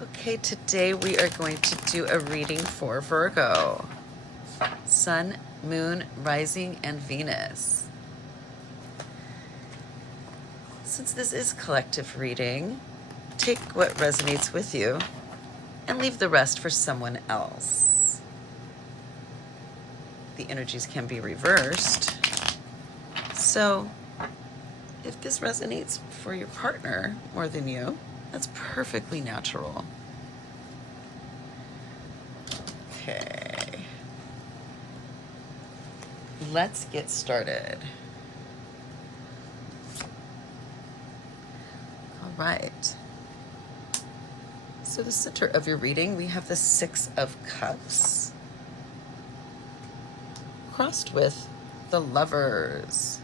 Okay, today we are going to do a reading for Virgo. Sun, Moon, Rising, and Venus. Since this is collective reading, take what resonates with you and leave the rest for someone else. The energies can be reversed. So if this resonates for your partner more than you, that's perfectly natural. Okay. Let's get started. All right. So the center of your reading, we have the Six of Cups crossed with the Lovers.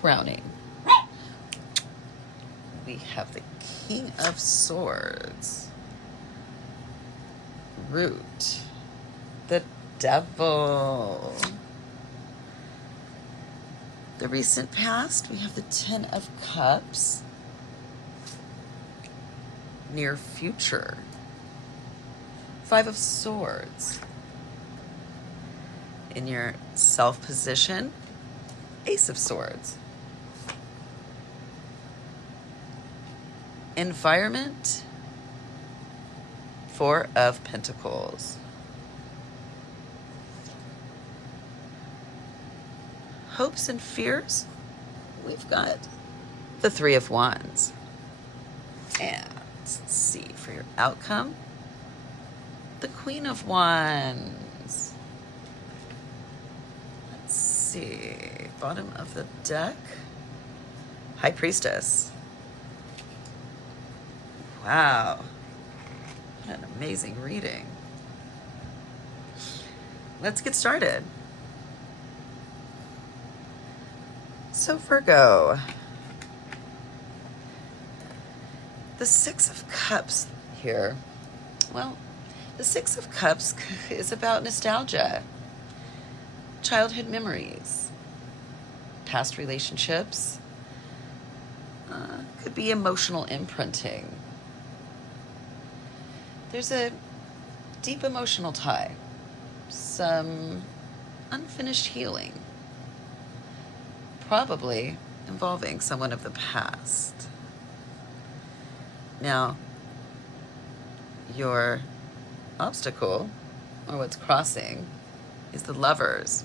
Crowning. We have the King of Swords. Root. The Devil. The recent past, we have the Ten of Cups. Near future. Five of Swords. In your self position, Ace of Swords. Environment, Four of Pentacles. Hopes and fears, we've got the Three of Wands. And let's see, for your outcome, the Queen of Wands. Let's see, bottom of the deck, High Priestess. Wow, what an amazing reading. Let's get started. So Virgo, the Six of Cups here. Well, the Six of Cups is about nostalgia, childhood memories, past relationships, could be emotional imprinting. There's a deep emotional tie, some unfinished healing, probably involving someone of the past. Now, your obstacle, or what's crossing, is the Lovers.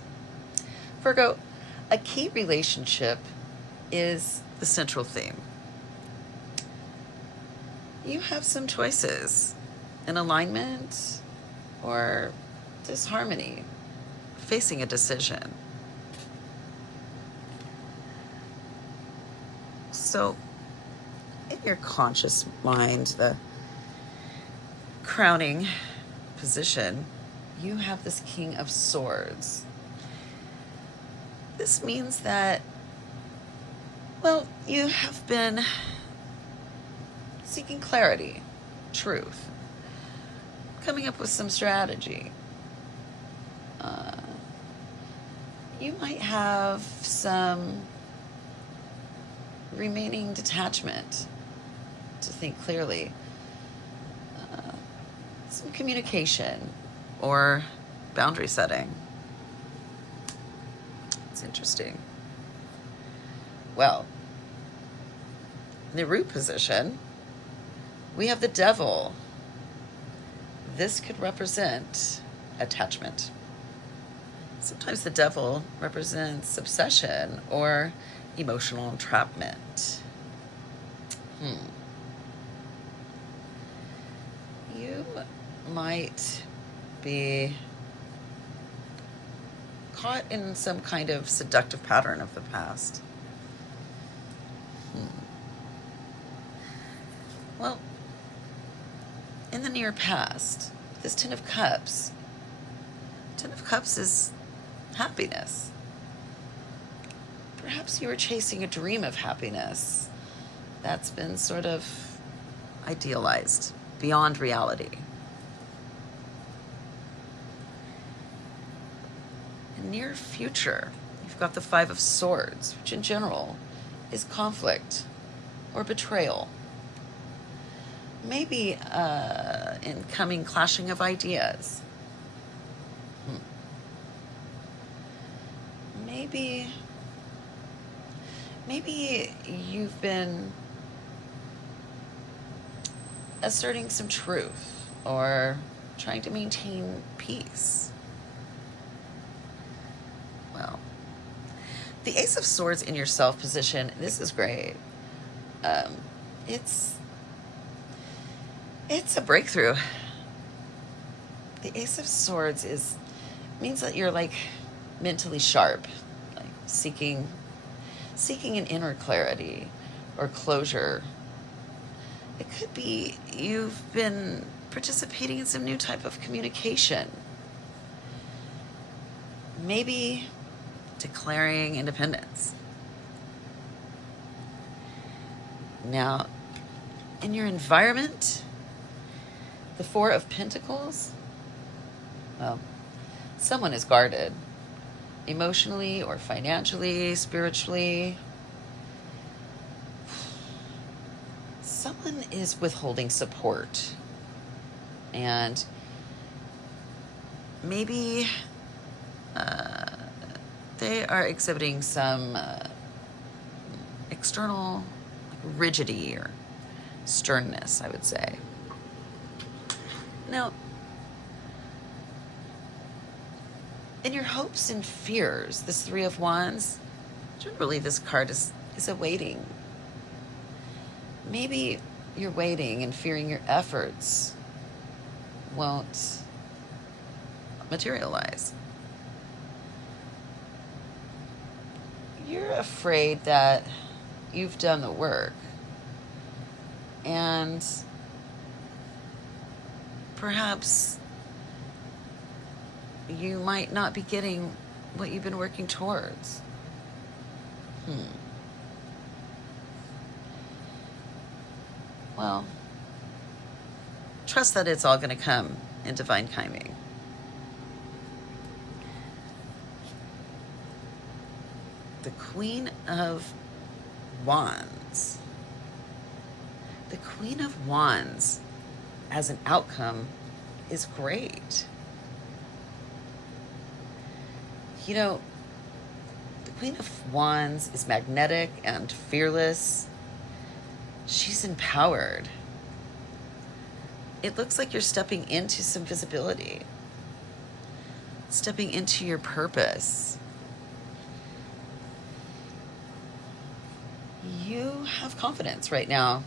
Virgo, a key relationship is the central theme. You have some choices, an alignment or disharmony, facing a decision. So in your conscious mind, the crowning position, you have this King of Swords. This means that, well, you have been seeking clarity, truth, coming up with some strategy. You might have some remaining detachment to think clearly, some communication or boundary setting. It's interesting. Well, in the root position, we have the Devil. This could represent attachment. Sometimes the Devil represents obsession or emotional entrapment. You might be caught in some kind of seductive pattern of the past. Well, in the near past, this Ten of Cups is happiness. Perhaps you were chasing a dream of happiness that's been sort of idealized beyond reality. In near future, you've got the Five of Swords, which in general is conflict or betrayal. Maybe incoming clashing of ideas. Maybe you've been asserting some truth or trying to maintain peace. Well, the Ace of Swords in your self position, this is great. It's a breakthrough. The Ace of Swords means that you're like mentally sharp, like seeking an inner clarity or closure. It could be you've been participating in some new type of communication. Maybe declaring independence. Now, in your environment, the Four of Pentacles, well, someone is guarded, emotionally or financially, spiritually. Someone is withholding support. And maybe they are exhibiting some external rigidity or sternness, I would say. Now, in your hopes and fears, this Three of Wands, generally this card is awaiting. Maybe you're waiting and fearing your efforts won't materialize. You're afraid that you've done the work and perhaps you might not be getting what you've been working towards. Well, trust that it's all going to come in divine timing. The Queen of Wands. The Queen of Wands as an outcome is great. You know, the Queen of Wands is magnetic and fearless. She's empowered. It looks like you're stepping into some visibility, stepping into your purpose. You have confidence right now.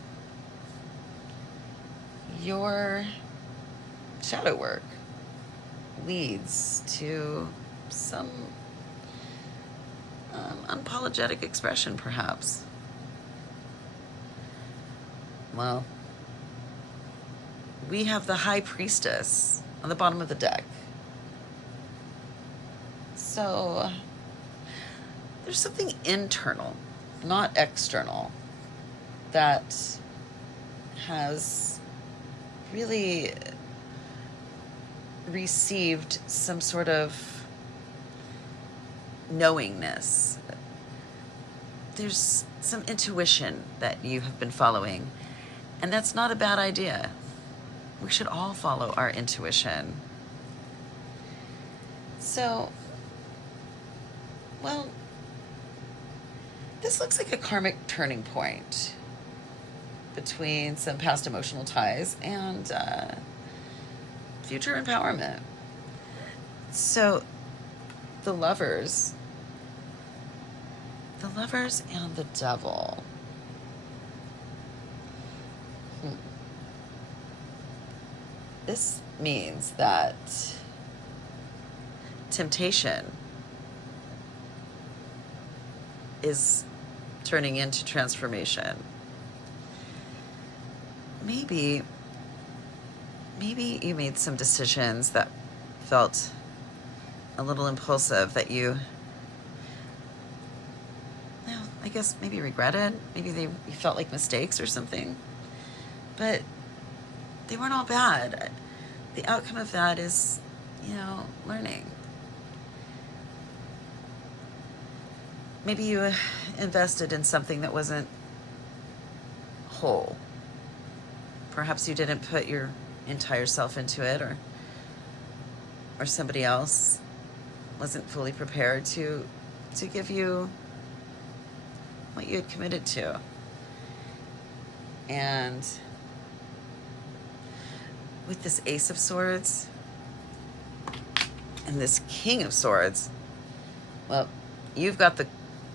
Your shadow work leads to some unapologetic expression, perhaps. Well, we have the High Priestess on the bottom of the deck. So there's something internal, not external, that has really received some sort of knowingness. There's some intuition that you have been following, and that's not a bad idea. We should all follow our intuition. So, well, this looks like a karmic turning point between some past emotional ties and future empowerment. So, the lovers and the devil. This means that temptation is turning into transformation. Maybe you made some decisions that felt a little impulsive, that you, well, I guess maybe regretted. Maybe you felt like mistakes or something. But they weren't all bad. The outcome of that is, learning. maybe you invested in something that wasn't whole. Perhaps you didn't put your entire self into it, or somebody else wasn't fully prepared to give you what you had committed to. And with this Ace of Swords and this King of Swords, well, you've got the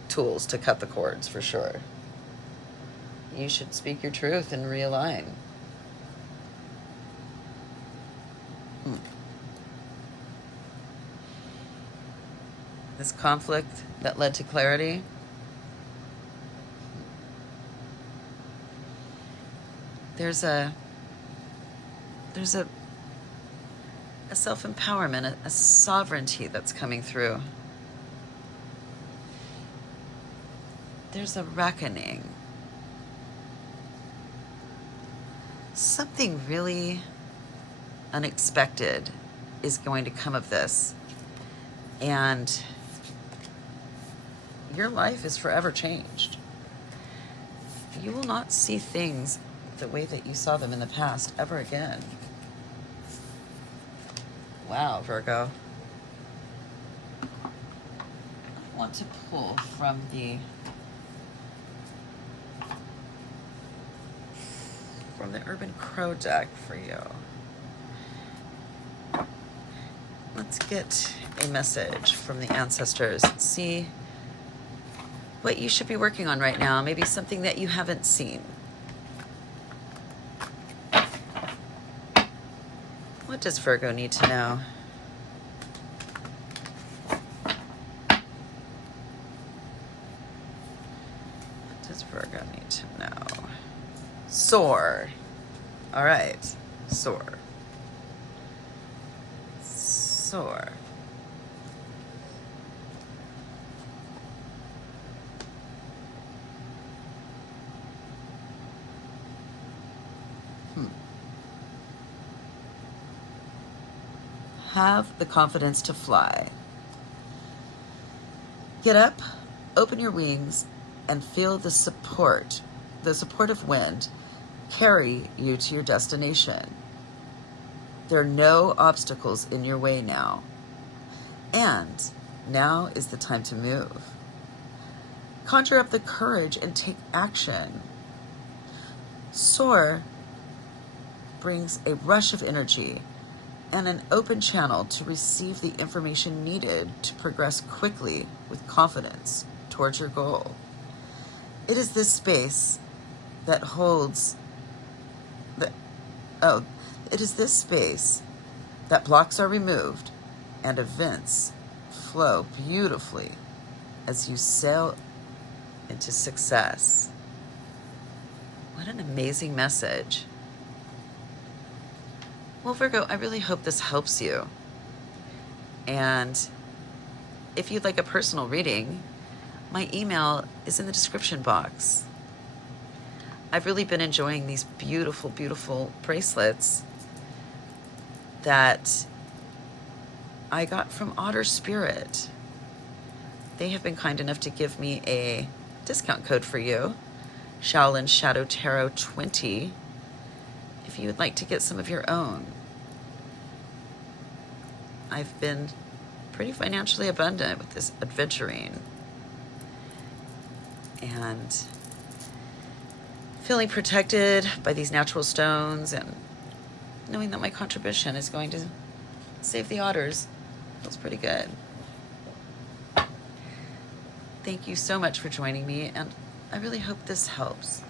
tools to cut the cords for sure. You should speak your truth and realign. This conflict that led to clarity, there's a self-empowerment, a sovereignty that's coming through. There's a reckoning. Something really unexpected is going to come of this. And your life is forever changed. You will not see things the way that you saw them in the past ever again. Wow, Virgo. I want to pull from the Urban Crow deck for you. Let's get a message from the ancestors. See what you should be working on right now. Maybe something that you haven't seen. What does Virgo need to know? What does Virgo need to know? Soar. All right. Soar. Soar. Have the confidence to fly. Get up, open your wings, and feel the supportive wind carry you to your destination. There are no obstacles in your way now. And now is the time to move. Conjure up the courage and take action. Soar brings a rush of energy and an open channel to receive the information needed to progress quickly with confidence towards your goal. It is this space that holds it is this space that blocks are removed and events flow beautifully as you sail into success. What an amazing message. Well, Virgo, I really hope this helps you. And if you'd like a personal reading, my email is in the description box. I've really been enjoying these beautiful, beautiful bracelets that I got from Otter Spirit. They have been kind enough to give me a discount code for you, Shaolin Shadow Tarot 20, if you would like to get some of your own. I've been pretty financially abundant with this adventuring and feeling protected by these natural stones and knowing that my contribution is going to save the otters feels pretty good. Thank you so much for joining me, and I really hope this helps.